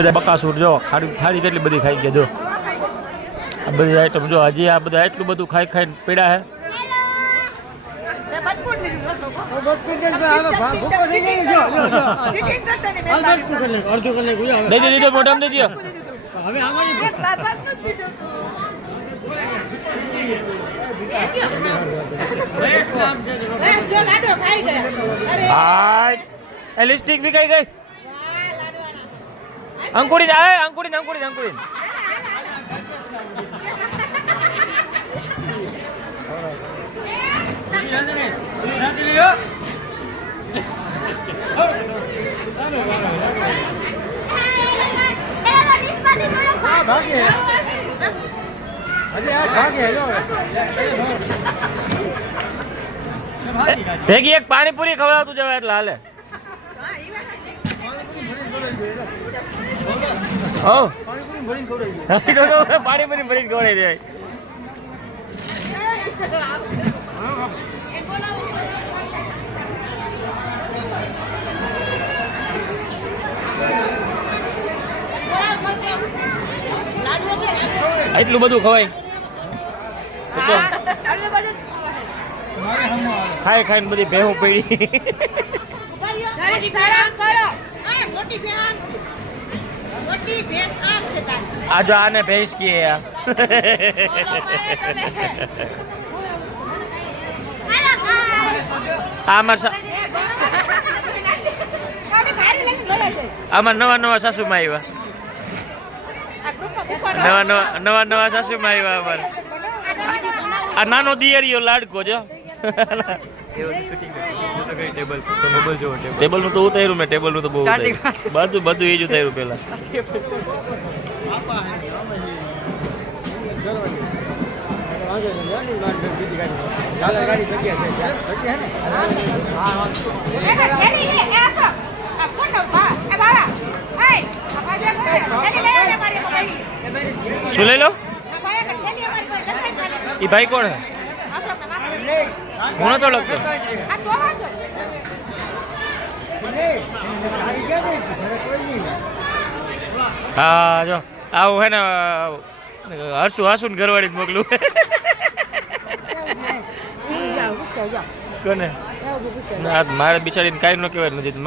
બકાસુર જો થાળી કેટલી બધી ખાઈ ગયા જો આ બધી આઈટમ જો હજી આ બધા એટલું બધું ખાઈ ખાઈને પીડા હે દઈ દીધો મોઢામાં દઈ દો હા લિપસ્ટિક બી કઈ ગઈ અંકુડી આવે અંકુડી ભેગી એક પાણીપુરી ખવડાવતું જવાય એટલે હાલે પાણીપુરી ભરીને ખવડાવી દેવાય એટલું બધું ખવાય ખાઈ ખાઈને બધી ભેહું પડી આ જો આને ભેંસ કે આમાં નવા સાસુમાં આવ્યા નવા સાસુમાં આવ્યા અમારે આ નાનો દિયરીઓ લાડકો જો ટેબલ નું તો ઉતાર્યું મેં ટેબલ નું તો બહુ બધું એ જ ઉતાર્યું પેલા શું લઈ લો એ ભાઈ કોણ હે હું નતો લગતો હા જો આવું હે ને હસું ઘરવાળી મોકલું કોને મારે બિચારીને કાંઈ ન કહેવાય નથી